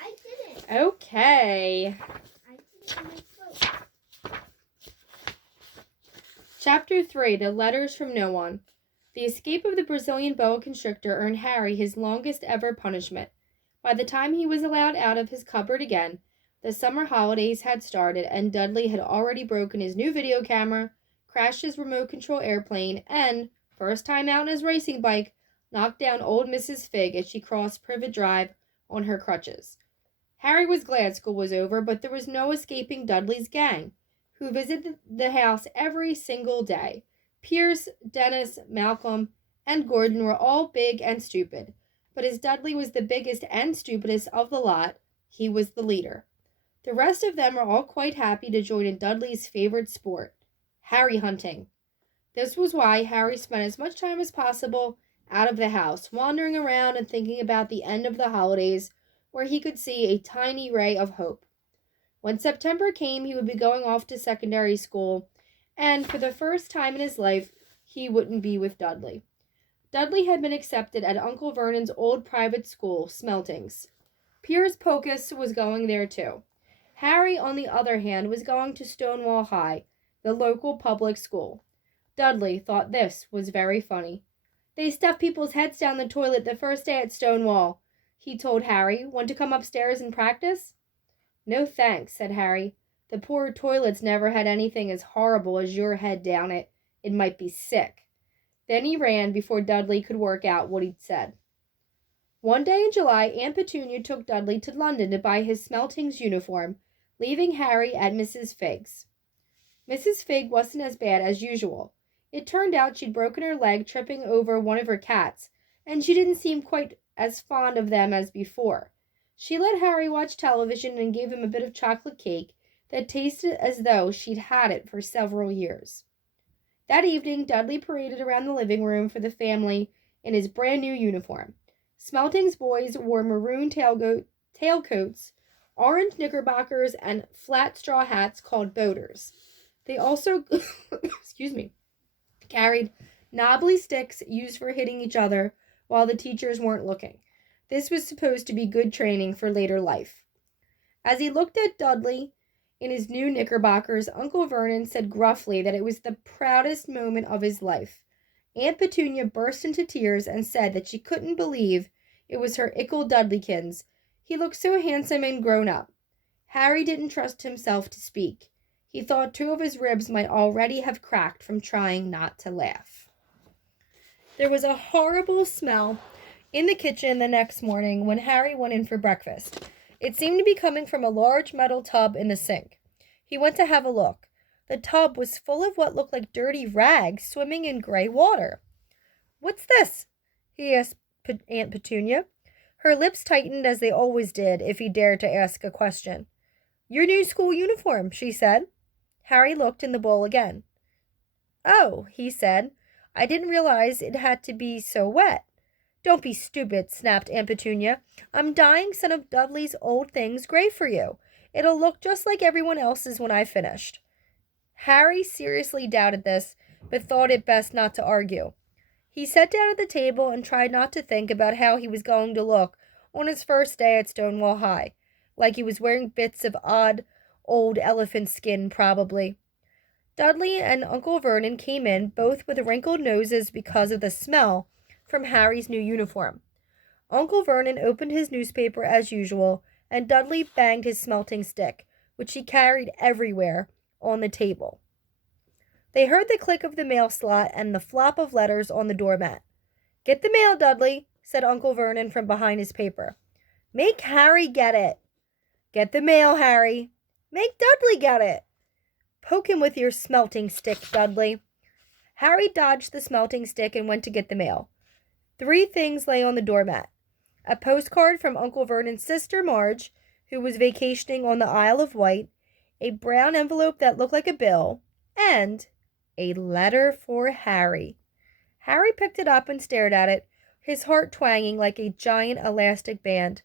I didn't. Okay. I didn't. Chapter 3, The Letters from No One. The escape of the Brazilian boa constrictor earned Harry his longest ever punishment. By the time he was allowed out of his cupboard again, the summer holidays had started, and Dudley had already broken his new video camera, crashed his remote control airplane, and, first time out on his racing bike, knocked down old Mrs. Figg as she crossed Privet Drive on her crutches. Harry was glad school was over, but there was no escaping Dudley's gang, who visited the house every single day. Pierce, Dennis, Malcolm, and Gordon were all big and stupid, but as Dudley was the biggest and stupidest of the lot, he was the leader. The rest of them were all quite happy to join in Dudley's favorite sport, Harry hunting. This was why Harry spent as much time as possible out of the house, wandering around and thinking about the end of the holidays, where he could see a tiny ray of hope. When September came, he would be going off to secondary school, and for the first time in his life, he wouldn't be with Dudley. Dudley had been accepted at Uncle Vernon's old private school, Smeltings. Piers Pocus was going there too. Harry, on the other hand, was going to Stonewall High, the local public school. Dudley thought this was very funny. They stuff people's heads down the toilet the first day at Stonewall, he told Harry. Want to come upstairs and practice? No thanks, said Harry. The poor toilets never had anything as horrible as your head down it. It might be sick. Then he ran before Dudley could work out what he'd said. One day in July, Aunt Petunia took Dudley to London to buy his Smeltings uniform, leaving Harry at Mrs. Figg's. Mrs. Figg wasn't as bad as usual. It turned out she'd broken her leg tripping over one of her cats, and she didn't seem quite as fond of them as before. She let Harry watch television and gave him a bit of chocolate cake that tasted as though she'd had it for several years. That evening, Dudley paraded around the living room for the family in his brand new uniform. Smelting's boys wore maroon tailcoats, orange knickerbockers, and flat straw hats called boaters. They also carried knobbly sticks used for hitting each other while the teachers weren't looking. This was supposed to be good training for later life. As he looked at Dudley in his new knickerbockers, Uncle Vernon said gruffly that it was the proudest moment of his life. Aunt Petunia burst into tears and said that she couldn't believe it was her ickle Dudleykins. He looked so handsome and grown up. Harry didn't trust himself to speak. He thought two of his ribs might already have cracked from trying not to laugh. There was a horrible smell in the kitchen the next morning when Harry went in for breakfast. It seemed to be coming from a large metal tub in the sink. He went to have a look. The tub was full of what looked like dirty rags swimming in gray water. "What's this?" he asked Aunt Petunia. Her lips tightened as they always did if he dared to ask a question. "Your new school uniform," she said. Harry looked in the bowl again. "Oh," he said, "I didn't realize it had to be so wet." "Don't be stupid," snapped Aunt Petunia. "I'm dyeing some of Dudley's old things gray for you. It'll look just like everyone else's when I've finished." Harry seriously doubted this, but thought it best not to argue. He sat down at the table and tried not to think about how he was going to look on his first day at Stonewall High, like he was wearing bits of odd old elephant skin, probably. Dudley and Uncle Vernon came in, both with wrinkled noses because of the smell from Harry's new uniform. Uncle Vernon opened his newspaper as usual, and Dudley banged his smelting stick, which he carried everywhere, on the table. They heard the click of the mail slot and the flop of letters on the doormat. "Get the mail, Dudley," said Uncle Vernon from behind his paper. "Make Harry get it." "Get the mail, Harry." "Make Dudley get it." "Poke him with your smelting stick, Dudley." Harry dodged the smelting stick and went to get the mail. 3 things lay on the doormat. A postcard from Uncle Vernon's sister Marge, who was vacationing on the Isle of Wight, a brown envelope that looked like a bill, and a letter for Harry. Harry picked it up and stared at it, his heart twanging like a giant elastic band.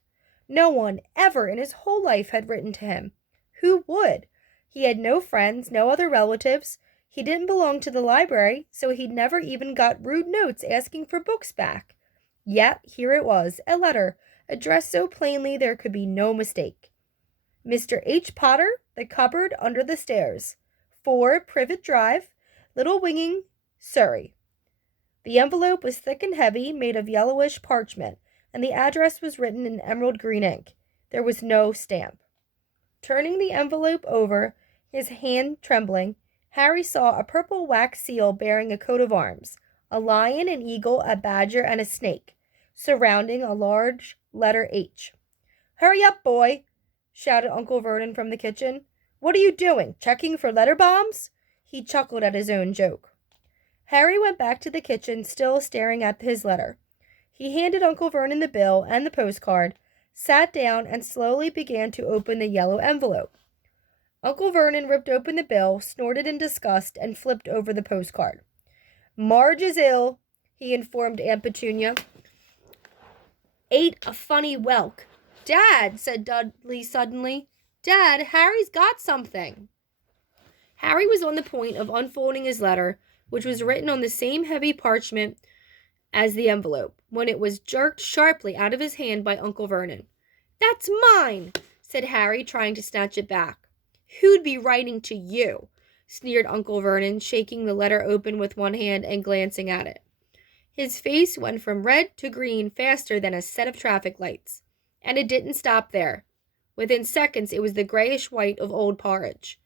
No one ever in his whole life had written to him. Who would? He had no friends, no other relatives. He didn't belong to the library, so he'd never even got rude notes asking for books back. Yet here it was, a letter addressed so plainly there could be no mistake. Mr. H. Potter, The Cupboard Under the Stairs, 4 Privet Drive, Little Winging, Surrey. The envelope was thick and heavy, made of yellowish parchment, and the address was written in emerald green ink. There was no stamp. Turning the envelope over, his hand trembling, Harry saw a purple wax seal bearing a coat of arms, a lion, an eagle, a badger, and a snake, surrounding a large letter H. "Hurry up, boy!" shouted Uncle Vernon from the kitchen. "What are you doing, checking for letter bombs?" He chuckled at his own joke. Harry went back to the kitchen, still staring at his letter. He handed Uncle Vernon the bill and the postcard, sat down, and slowly began to open the yellow envelope. Uncle Vernon ripped open the bill, snorted in disgust, and flipped over the postcard. "Marge is ill," he informed Aunt Petunia. "Ate a funny whelk." "Dad," said Dudley suddenly. "Dad, Harry's got something." Harry was on the point of unfolding his letter, which was written on the same heavy parchment as the envelope, when it was jerked sharply out of his hand by Uncle Vernon. "That's mine," said Harry, trying to snatch it back. "Who'd be writing to you?" sneered Uncle Vernon, shaking the letter open with one hand and glancing at it. His face went from red to green faster than a set of traffic lights. And it didn't stop there. Within seconds, it was the grayish white of old porridge.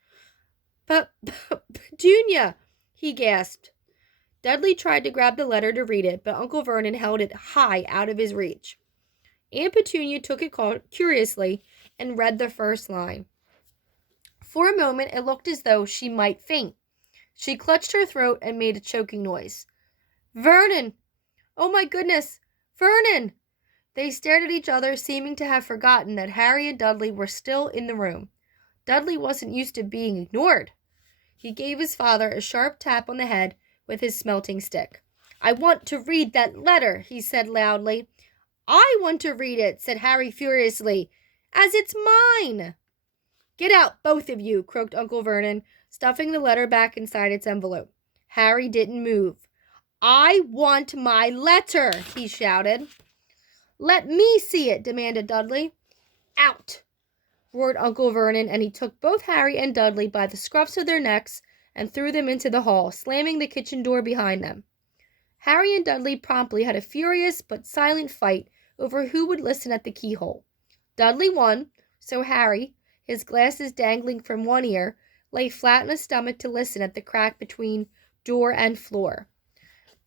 "Petunia!" he gasped. Dudley tried to grab the letter to read it, but Uncle Vernon held it high out of his reach. Aunt Petunia took it curiously and read the first line. For a moment, it looked as though she might faint. She clutched her throat and made a choking noise. "Vernon! Oh, my goodness! Vernon!" They stared at each other, seeming to have forgotten that Harry and Dudley were still in the room. Dudley wasn't used to being ignored. He gave his father a sharp tap on the head with his smelting stick. "I want to read that letter," he said loudly. "I want to read it," said Harry furiously, "as it's mine." "Get out, both of you," croaked Uncle Vernon, stuffing the letter back inside its envelope. Harry didn't move. "I want my letter," he shouted. "Let me see it," demanded Dudley. "Out!" roared Uncle Vernon, and he took both Harry and Dudley by the scruffs of their necks and threw them into the hall, slamming the kitchen door behind them. Harry and Dudley promptly had a furious but silent fight over who would listen at the keyhole. Dudley won, so Harry, his glasses dangling from one ear, lay flat on his stomach to listen at the crack between door and floor.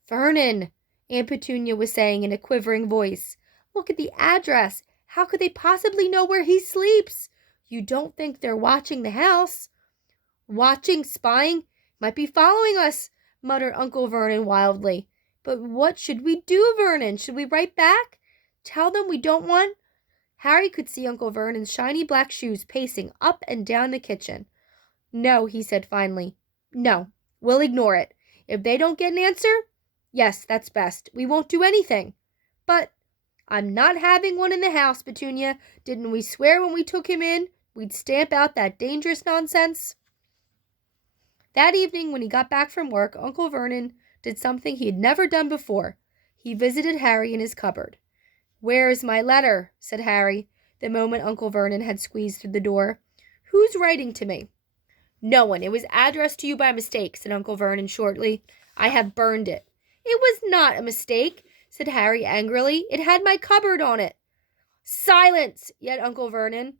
"Vernon," Aunt Petunia was saying in a quivering voice, "look at the address. How could they possibly know where he sleeps? You don't think they're watching the house?" "Watching, spying, might be following us," muttered Uncle Vernon wildly. "But what should we do, Vernon? Should we write back? Tell them we don't want—" Harry could see Uncle Vernon's shiny black shoes pacing up and down the kitchen. "No," he said finally. "No, we'll ignore it. If they don't get an answer, yes, that's best. We won't do anything." "But—" "I'm not having one in the house, Petunia. Didn't we swear when we took him in we'd stamp out that dangerous nonsense?" That evening, when he got back from work, Uncle Vernon did something he had never done before. He visited Harry in his cupboard. "Where's my letter?" said Harry, the moment Uncle Vernon had squeezed through the door. "Who's writing to me?" "No one. It was addressed to you by mistake," said Uncle Vernon shortly. "I have burned it." "It was not a mistake," said Harry angrily. "It had my cupboard on it." "Silence!" yelled Uncle Vernon,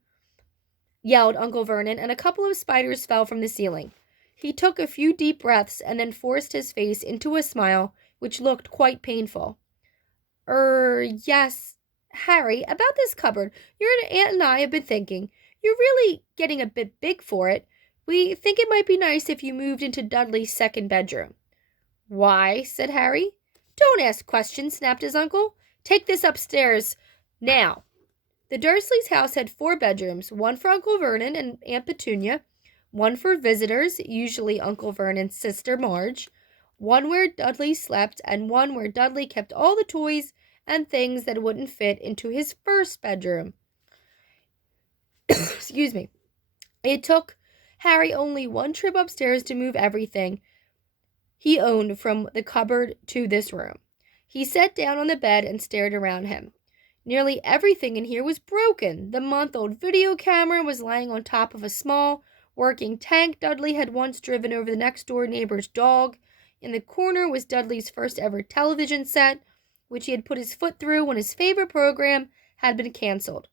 and a couple of spiders fell from the ceiling. He took a few deep breaths and then forced his face into a smile which looked quite painful. Yes, Harry, about this cupboard. Your aunt and I have been thinking. You're really getting a bit big for it. We think it might be nice if you moved into Dudley's second bedroom." "Why?" said Harry. "Don't ask questions," snapped his uncle. "Take this upstairs now." The Dursleys' house had 4 bedrooms, one for Uncle Vernon and Aunt Petunia, one for visitors, usually Uncle Vernon's sister Marge, one where Dudley slept, and one where Dudley kept all the toys and things that wouldn't fit into his first bedroom. Excuse me. It took Harry only one trip upstairs to move everything he owned from the cupboard to this room. He sat down on the bed and stared around him. Nearly everything in here was broken. The month-old video camera was lying on top of a small, working tank Dudley had once driven over the next-door neighbor's dog. In the corner was Dudley's first ever television set, which he had put his foot through when his favorite program had been canceled.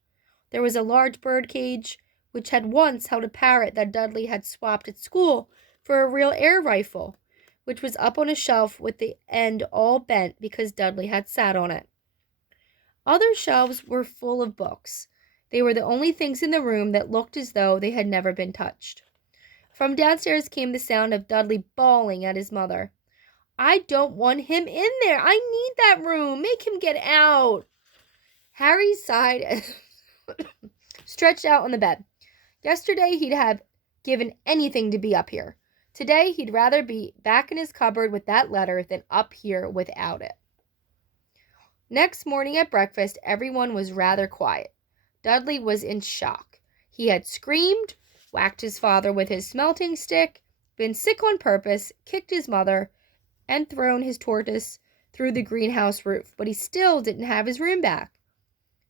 There was a large bird cage, which had once held a parrot that Dudley had swapped at school for a real air rifle, which was up on a shelf with the end all bent because Dudley had sat on it. Other shelves were full of books. They were the only things in the room that looked as though they had never been touched. From downstairs came the sound of Dudley bawling at his mother. "I don't want him in there. I need that room. Make him get out." Harry sighed and stretched out on the bed. Yesterday he'd have given anything to be up here. Today he'd rather be back in his cupboard with that letter than up here without it. Next morning at breakfast, everyone was rather quiet. Dudley was in shock. He had screamed, whacked his father with his smelting stick, been sick on purpose, kicked his mother, and thrown his tortoise through the greenhouse roof, but he still didn't have his room back.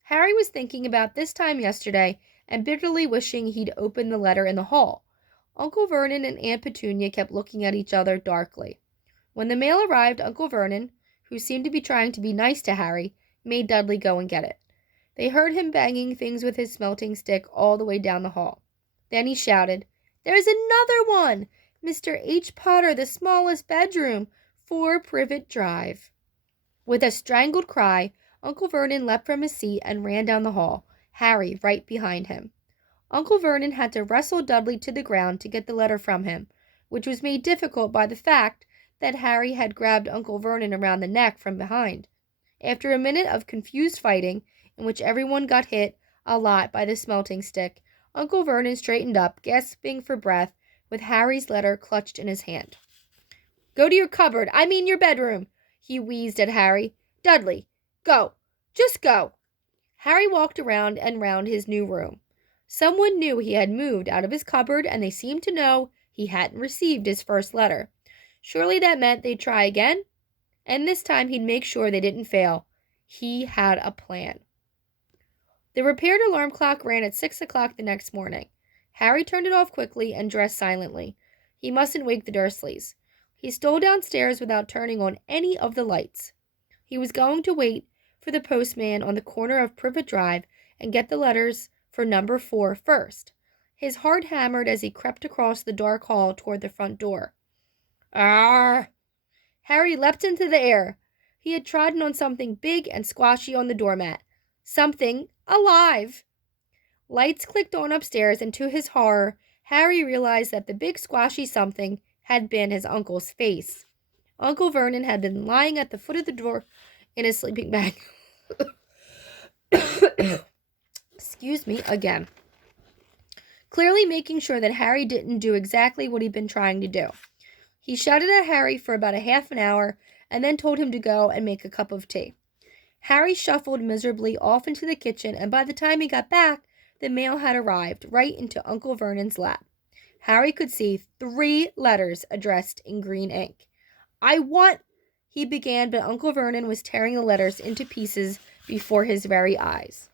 Harry was thinking about this time yesterday and bitterly wishing he'd opened the letter in the hall. Uncle Vernon and Aunt Petunia kept looking at each other darkly. When the mail arrived, Uncle Vernon, who seemed to be trying to be nice to Harry, made Dudley go and get it. They heard him banging things with his smelting stick all the way down the hall. Then he shouted, "There's another one! Mr. H. Potter, the smallest bedroom, 4 Privet Drive." With a strangled cry, Uncle Vernon leapt from his seat and ran down the hall, Harry right behind him. Uncle Vernon had to wrestle Dudley to the ground to get the letter from him, which was made difficult by the fact that Harry had grabbed Uncle Vernon around the neck from behind. After a minute of confused fighting, in which everyone got hit a lot by the smelting stick, Uncle Vernon straightened up, gasping for breath, with Harry's letter clutched in his hand. "Go to your cupboard, your bedroom," he wheezed at Harry. "Dudley, go. Just go." Harry walked around and round his new room. Someone knew he had moved out of his cupboard, and they seemed to know he hadn't received his first letter. Surely that meant they'd try again, and this time he'd make sure they didn't fail. He had a plan. The repaired alarm clock rang at 6 o'clock the next morning. Harry turned it off quickly and dressed silently. He mustn't wake the Dursleys. He stole downstairs without turning on any of the lights. He was going to wait for the postman on the corner of Privet Drive and get the letters for number 4 first. His heart hammered as he crept across the dark hall toward the front door. "Arr!" Harry leapt into the air. He had trodden on something big and squashy on the doormat. Something alive! Lights clicked on upstairs, and to his horror, Harry realized that the big squashy something had been his uncle's face. Uncle Vernon had been lying at the foot of the door in his sleeping bag. Excuse me again. Clearly making sure that Harry didn't do exactly what he'd been trying to do. He shouted at Harry for about a half an hour and then told him to go and make a cup of tea. Harry shuffled miserably off into the kitchen, and by the time he got back, the mail had arrived right into Uncle Vernon's lap. Harry could see 3 letters addressed in green ink. "I want," he began, but Uncle Vernon was tearing the letters into pieces before his very eyes.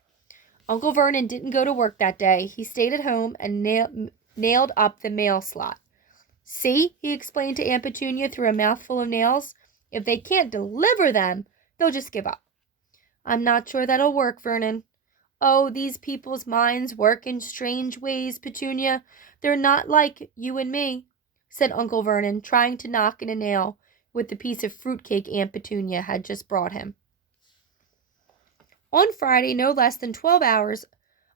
Uncle Vernon didn't go to work that day. He stayed at home and nailed up the mail slot. "See," he explained to Aunt Petunia through a mouthful of nails, "if they can't deliver them, they'll just give up." "I'm not sure that'll work, Vernon." "Oh, these people's minds work in strange ways, Petunia. They're not like you and me," said Uncle Vernon, trying to knock in a nail with the piece of fruitcake Aunt Petunia had just brought him. On Friday, no less than 12 hours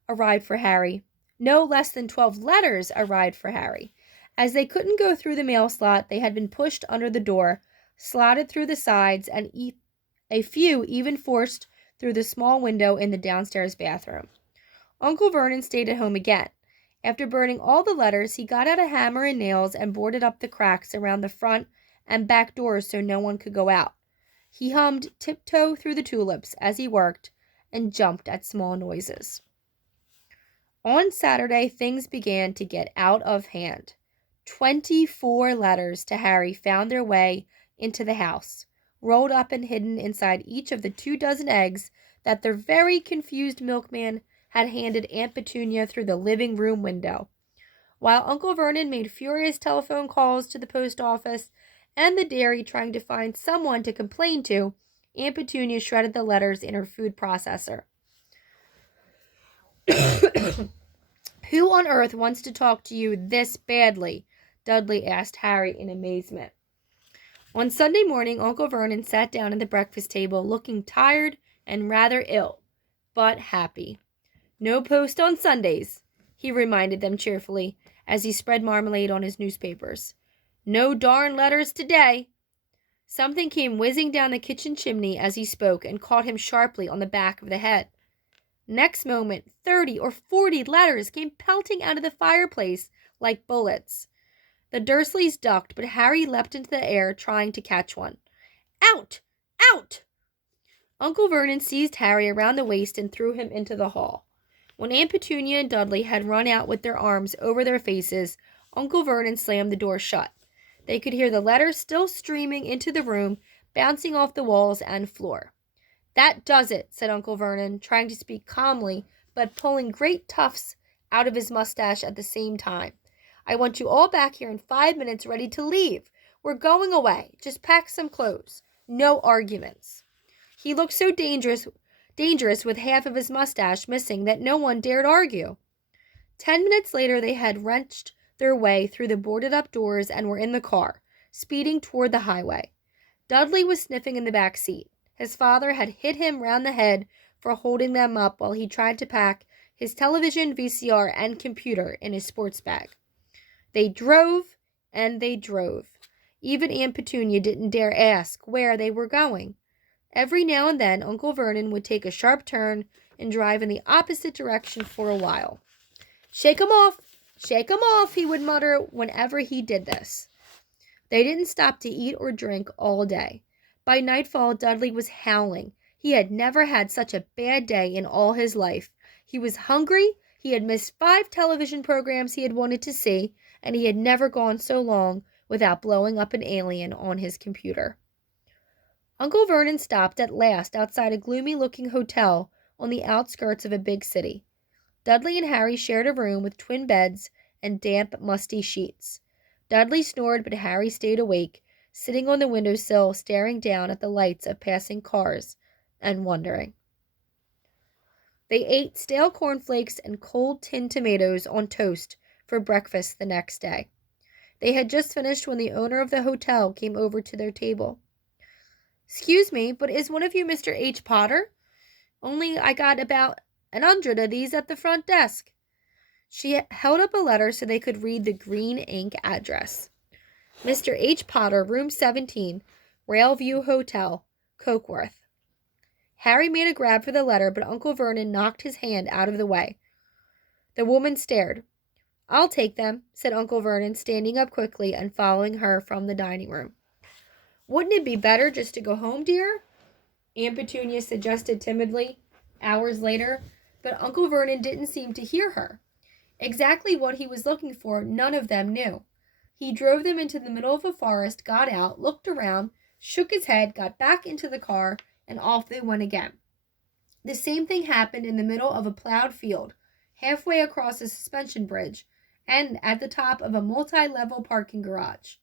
arrived for Harry. No less than 12 letters arrived for Harry. As they couldn't go through the mail slot, they had been pushed under the door, slotted through the sides, and a few even forced through the small window in the downstairs bathroom. Uncle Vernon stayed at home again. After burning all the letters, he got out a hammer and nails and boarded up the cracks around the front and back doors so no one could go out. He hummed "Tiptoe Through the Tulips" as he worked and jumped at small noises. On Saturday, things began to get out of hand. 24 letters to Harry found their way into the house, rolled up and hidden inside each of the 2 dozen eggs that the very confused milkman had handed Aunt Petunia through the living room window. While Uncle Vernon made furious telephone calls to the post office and the dairy trying to find someone to complain to, Aunt Petunia shredded the letters in her food processor. Who on earth wants to talk to you this badly? Dudley asked Harry in amazement. On Sunday morning, Uncle Vernon sat down at the breakfast table looking tired and rather ill, but happy. No post on Sundays, he reminded them cheerfully as he spread marmalade on his newspapers. No darn letters today. Something came whizzing down the kitchen chimney as he spoke and caught him sharply on the back of the head. Next moment, 30 or 40 letters came pelting out of the fireplace like bullets. The Dursleys ducked, but Harry leapt into the air, trying to catch one. Out! Out! Uncle Vernon seized Harry around the waist and threw him into the hall. When Aunt Petunia and Dudley had run out with their arms over their faces, Uncle Vernon slammed the door shut. They could hear the letters still streaming into the room, bouncing off the walls and floor. That does it, said Uncle Vernon, trying to speak calmly, but pulling great tufts out of his mustache at the same time. I want you all back here in 5 minutes ready to leave. We're going away. Just pack some clothes. No arguments. He looked so dangerous with half of his mustache missing that no one dared argue. 10 minutes later, they had wrenched their way through the boarded-up doors and were in the car, speeding toward the highway. Dudley was sniffing in the back seat. His father had hit him round the head for holding them up while he tried to pack his television, VCR, and computer in his sports bag. They drove and they drove. Even Aunt Petunia didn't dare ask where they were going. Every now and then, Uncle Vernon would take a sharp turn and drive in the opposite direction for a while. Shake 'em off! Shake 'em off, he would mutter whenever he did this. They didn't stop to eat or drink all day. By nightfall, Dudley was howling. He had never had such a bad day in all his life. He was hungry, he had missed 5 television programs he had wanted to see, and he had never gone so long without blowing up an alien on his computer. Uncle Vernon stopped at last outside a gloomy-looking hotel on the outskirts of a big city. Dudley and Harry shared a room with twin beds and damp, musty sheets. Dudley snored, but Harry stayed awake, sitting on the windowsill, staring down at the lights of passing cars and wondering. They ate stale cornflakes and cold tinned tomatoes on toast for breakfast the next day. They had just finished when the owner of the hotel came over to their table. "Excuse me, but is one of you Mr. H. Potter? Only I got about 100 of these at the front desk." She held up a letter so they could read the green ink address. Mr. H. Potter, room 17, Railview Hotel, Cokeworth. Harry made a grab for the letter, but Uncle Vernon knocked his hand out of the way. The woman stared. "I'll take them," said Uncle Vernon, standing up quickly and following her from the dining room. "Wouldn't it be better just to go home, dear?" Aunt Petunia suggested timidly, hours later, but Uncle Vernon didn't seem to hear her. Exactly what he was looking for, none of them knew. He drove them into the middle of a forest, got out, looked around, shook his head, got back into the car, and off they went again. The same thing happened in the middle of a plowed field, halfway across a suspension bridge, and at the top of a multi-level parking garage.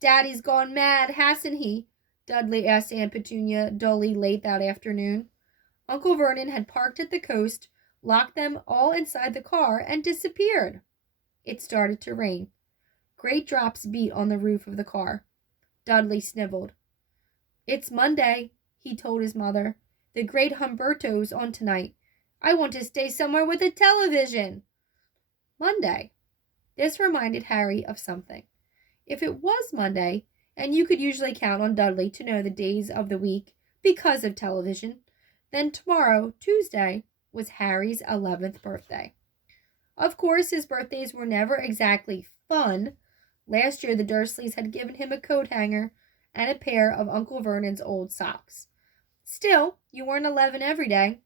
"Daddy's gone mad, hasn't he?" Dudley asked Aunt Petunia dully late that afternoon. Uncle Vernon had parked at the coast, locked them all inside the car, and disappeared. It started to rain. Great drops beat on the roof of the car. Dudley sniveled. "It's Monday," he told his mother. "The great Humberto's on tonight. I want to stay somewhere with a television." Monday. This reminded Harry of something. If it was Monday, and you could usually count on Dudley to know the days of the week because of television, then tomorrow, Tuesday, was Harry's 11th birthday. Of course, his birthdays were never exactly fun. Last year, the Dursleys had given him a coat hanger and a pair of Uncle Vernon's old socks. Still, you weren't 11 every day.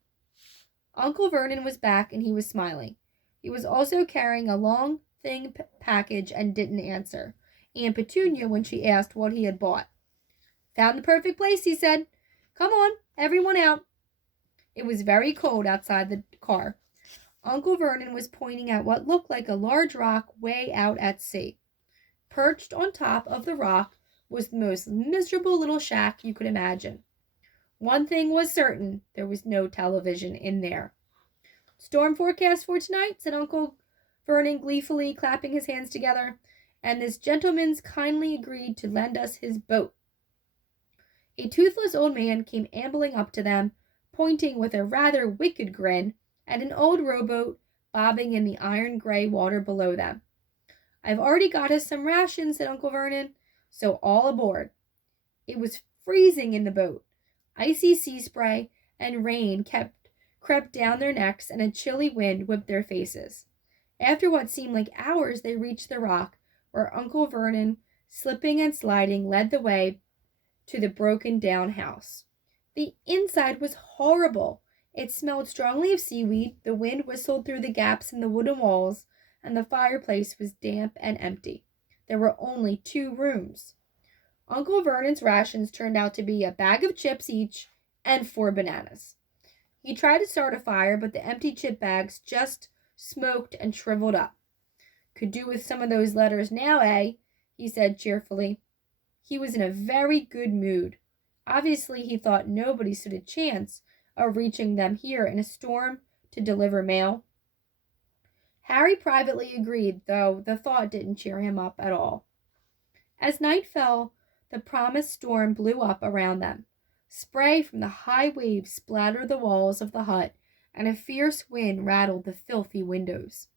Uncle Vernon was back, and he was smiling. He was also carrying a long, thin package and didn't answer Aunt Petunia when she asked what he had bought. "Found the perfect place," he said. "Come on, everyone out." It was very cold outside the car. Uncle Vernon was pointing at what looked like a large rock way out at sea. Perched on top of the rock was the most miserable little shack you could imagine. One thing was certain, there was no television in there. "Storm forecast for tonight," said Uncle Vernon gleefully, clapping his hands together, "and this gentleman's kindly agreed to lend us his boat." A toothless old man came ambling up to them, pointing with a rather wicked grin at an old rowboat bobbing in the iron-gray water below them. "I've already got us some rations," said Uncle Vernon, "so all aboard." It was freezing in the boat. Icy sea spray and rain crept down their necks, and a chilly wind whipped their faces. After what seemed like hours, they reached the rock, where Uncle Vernon, slipping and sliding, led the way to the broken-down house. The inside was horrible. It smelled strongly of seaweed, the wind whistled through the gaps in the wooden walls, and the fireplace was damp and empty. There were only 2 rooms. Uncle Vernon's rations turned out to be a bag of chips each and 4 bananas. He tried to start a fire, but the empty chip bags just smoked and shriveled up. "Could do with some of those letters now, eh?" he said cheerfully. He was in a very good mood. Obviously, he thought nobody stood a chance of reaching them here in a storm to deliver mail. Harry privately agreed, though the thought didn't cheer him up at all. As night fell, the promised storm blew up around them. Spray from the high waves splattered the walls of the hut, and a fierce wind rattled the filthy windows.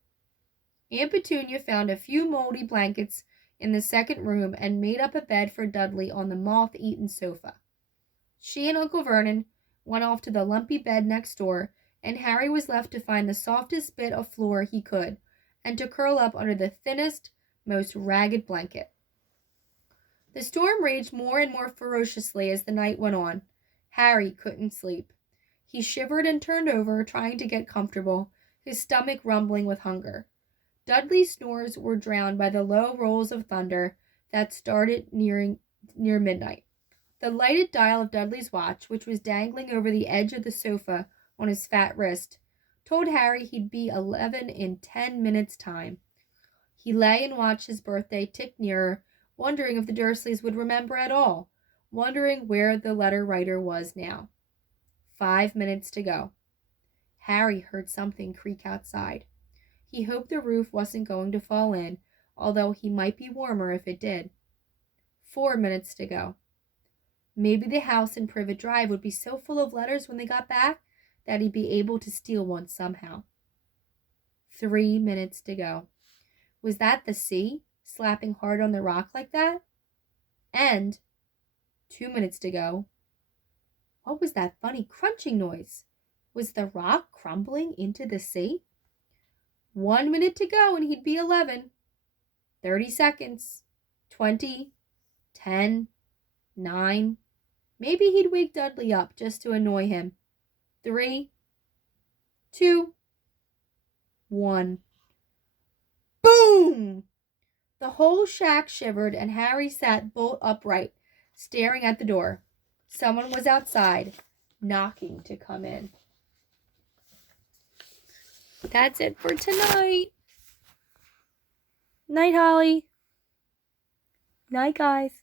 Aunt Petunia found a few moldy blankets in the second room and made up a bed for Dudley on the moth-eaten sofa. She and Uncle Vernon went off to the lumpy bed next door, and Harry was left to find the softest bit of floor he could, and to curl up under the thinnest, most ragged blanket. The storm raged more and more ferociously as the night went on. Harry couldn't sleep. He shivered and turned over, trying to get comfortable, his stomach rumbling with hunger. Dudley's snores were drowned by the low rolls of thunder that started near midnight. The lighted dial of Dudley's watch, which was dangling over the edge of the sofa on his fat wrist, told Harry he'd be 11 in 10 minutes' time. He lay and watched his birthday tick nearer, wondering if the Dursleys would remember at all, wondering where the letter writer was now. 5 minutes to go. Harry heard something creak outside. He hoped the roof wasn't going to fall in, although he might be warmer if it did. 4 minutes to go. Maybe the house in Privet Drive would be so full of letters when they got back that he'd be able to steal one somehow. 3 minutes to go. Was that the sea, slapping hard on the rock like that? And 2 minutes to go. What was that funny crunching noise? Was the rock crumbling into the sea? 1 minute to go and he'd be 11. 30 seconds. 20. 10. 9. Maybe he'd wake Dudley up just to annoy him. 3. 2. 1. Boom! The whole shack shivered and Harry sat bolt upright, staring at the door. Someone was outside, knocking to come in. That's it for tonight. Night, Holly. Night, guys.